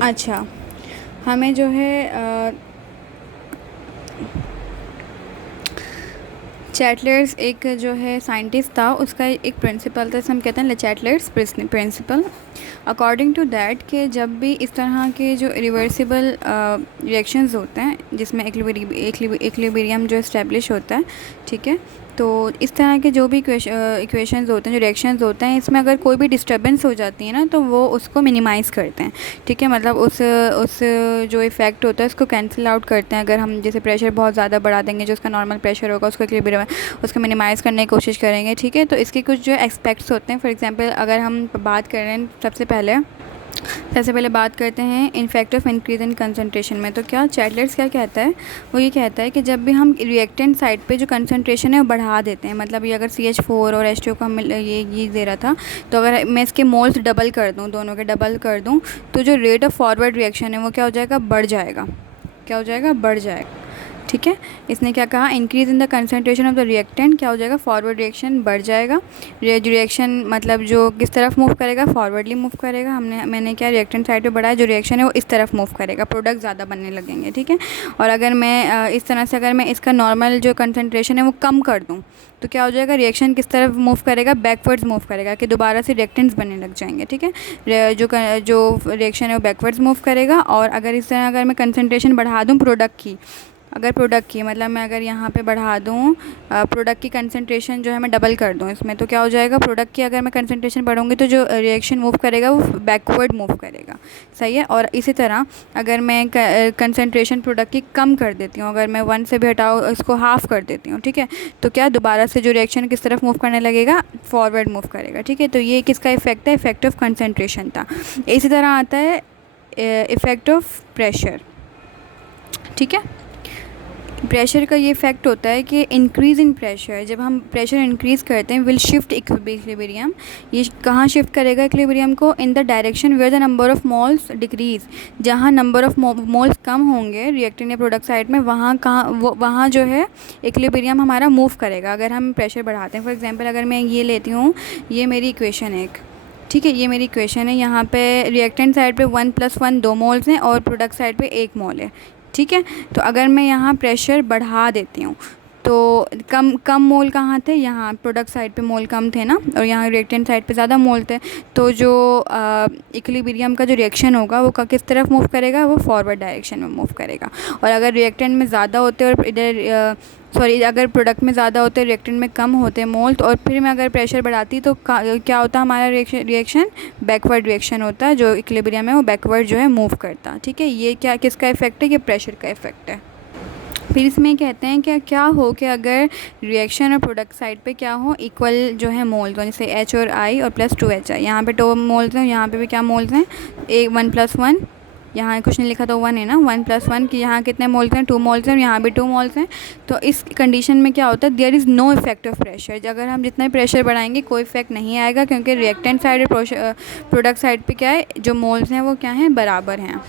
अच्छा, हमें जो है चैटलर्स एक जो है साइंटिस्ट था, उसका एक प्रिंसिपल था, जिसे हम कहते हैं चैटलर्स प्रिंसिपल। अकॉर्डिंग टू दैट कि जब भी इस तरह के जो रिवर्सिबल रिएक्शंस होते हैं जिसमें इक्विलिब्रियम जो इस्टेब्लिश होता है, ठीक है, तो इस तरह के जो भी इक्वेशंस होते हैं, जो रिएक्शंस होते हैं, इसमें अगर कोई भी डिस्टर्बेंस हो जाती है ना, तो वो उसको मिनिमाइज़ करते हैं, ठीक है। मतलब उस जो इफ़ेक्ट होता है उसको कैंसिल आउट करते हैं। अगर हम जैसे प्रेशर बहुत ज़्यादा बढ़ा देंगे, जो उसका नॉर्मल प्रेशर होगा उसको इक्विलिब्रियम उसको मिनिमाइज़ करने की कोशिश करेंगे, ठीक है। तो इसके कुछ जो एस्पेक्ट्स होते हैं, फॉर एग्जांपल अगर हम बात कर रहे हैं सबसे पहले बात करते हैं effect of increase in concentration में। तो क्या चैटलर्स क्या कहता है, वो ये कहता है कि जब भी हम रिएक्टेंट साइड पे जो कंसंट्रेशन है वो बढ़ा देते हैं, मतलब ये अगर CH4 और H2 को हम ये दे रहा था, तो अगर मैं इसके मोल्स डबल कर दूँ, दोनों के डबल कर दूँ, तो जो रेट ऑफ फॉरवर्ड रिएक्शन है वो क्या हो जाएगा, बढ़ जाएगा। क्या हो जाएगा, बढ़ जाएगा, ठीक है। इसने क्या कहा, increase in the concentration of the reactant, क्या हो जाएगा, फॉरवर्ड रिएक्शन बढ़ जाएगा। रिएक्शन मतलब जो किस तरफ मूव करेगा, फॉरवर्डली मूव करेगा। मैंने क्या रिएक्टेंट साइड पे बढ़ाया, जो रिएक्शन है वो इस तरफ मूव करेगा, प्रोडक्ट ज़्यादा बनने लगेंगे, ठीक है। और अगर मैं इस तरह से अगर मैं इसका नॉर्मल जो कंसंट्रेशन है वो कम कर दूँ, तो क्या हो जाएगा, रिएक्शन किस तरफ मूव करेगा, बैकवर्ड्स मूव करेगा, कि दोबारा से रिएक्टेंट्स बनने लग जाएंगे, ठीक है। जो रिएक्शन है वो बैकवर्ड्स मूव करेगा। और अगर इस तरह अगर मैं कंसंट्रेशन बढ़ा दूँ प्रोडक्ट की मतलब मैं अगर यहाँ पे बढ़ा दूँ प्रोडक्ट की कंसंट्रेशन जो है मैं डबल कर दूँ इसमें, तो क्या हो जाएगा, प्रोडक्ट की अगर मैं कंसंट्रेशन बढ़ाऊँगी तो जो रिएक्शन मूव करेगा वो बैकवर्ड मूव करेगा, सही है। और इसी तरह अगर मैं कंसंट्रेशन प्रोडक्ट की कम कर देती हूँ, अगर मैं 1 से भी हटाओ इसको हाफ़ कर देती हूँ, ठीक है, तो क्या दोबारा से जो रिएक्शन किस तरफ मूव करने लगेगा, फॉरवर्ड मूव करेगा, ठीक है। तो ये किसका इफेक्ट है, इफेक्ट ऑफ कंसंट्रेशन था। इसी तरह आता है इफेक्ट ऑफ प्रेशर, ठीक है। प्रेशर का ये इफेक्ट होता है कि इंक्रीज़ इन प्रेशर, जब हम प्रेशर इंक्रीज़ करते हैं, विल शिफ्ट इक्विलिब्रियम, ये कहाँ शिफ्ट करेगा इक्विलिब्रियम को, in the direction where the number of moles decrease, जहाँ नंबर ऑफ मोल्स कम होंगे रिएक्टेंट या प्रोडक्ट साइड में, वहाँ जो है इक्विलिब्रियम हमारा मूव करेगा अगर हम प्रेशर बढ़ाते हैं। फॉर एग्जाम्पल अगर मैं ये लेती हूँ, ये मेरी इक्वेशन है एक, ठीक है, ये मेरी इक्वेशन है, यहाँ पे रिएक्टेंट साइड पे 1 + 1 2 मोल्स हैं और प्रोडक्ट साइड पे 1 मोल है, ठीक है। तो अगर मैं यहाँ प्रेशर बढ़ा देती हूँ तो कम मोल कहाँ थे, यहाँ प्रोडक्ट साइड पे मोल कम थे ना, और यहाँ रिएक्टेंट साइड पे ज़्यादा मोल थे, तो जो इक्विलिब्रियम का जो रिएक्शन होगा वो किस तरफ मूव करेगा, वो फॉरवर्ड डायरेक्शन में मूव करेगा। और अगर रिएक्टेंट में ज़्यादा होते और इधर अगर प्रोडक्ट में ज़्यादा होते रिएक्टेंट में कम होते मोल, तो और फिर मैं अगर प्रेशर बढ़ाती तो क्या होता, हमारा रिएक्शन बैकवर्ड रिएक्शन होता है, जो इक्विलिब्रियम है वो बैकवर्ड जो है मूव करता, ठीक है। ये क्या किसका इफेक्ट है, ये प्रेशर का इफेक्ट है। फिर इसमें कहते हैं क्या हो कि अगर रिएक्शन और प्रोडक्ट साइड पे क्या हो, इक्वल जो है मोल्स हो, जैसे H और I और +2H है, यहाँ पे 2 मोल्स हैं, यहाँ पे भी क्या मोल्स हैं, 1 + 1, यहाँ कुछ नहीं लिखा तो 1 है ना, 1 + 1 कि यहाँ कितने मोल्स हैं, 2 मोल्स हैं, और यहाँ भी 2 मोल्स हैं। तो इस कंडीशन में क्या होता है, there is no effect of pressure, अगर हम जितना प्रेशर बढ़ाएंगे कोई इफेक्ट नहीं आएगा, क्योंकि रिएक्टेंट साइड और प्रोडक्ट साइड पे क्या है, जो मोल्स हैं वो क्या हैं, बराबर हैं।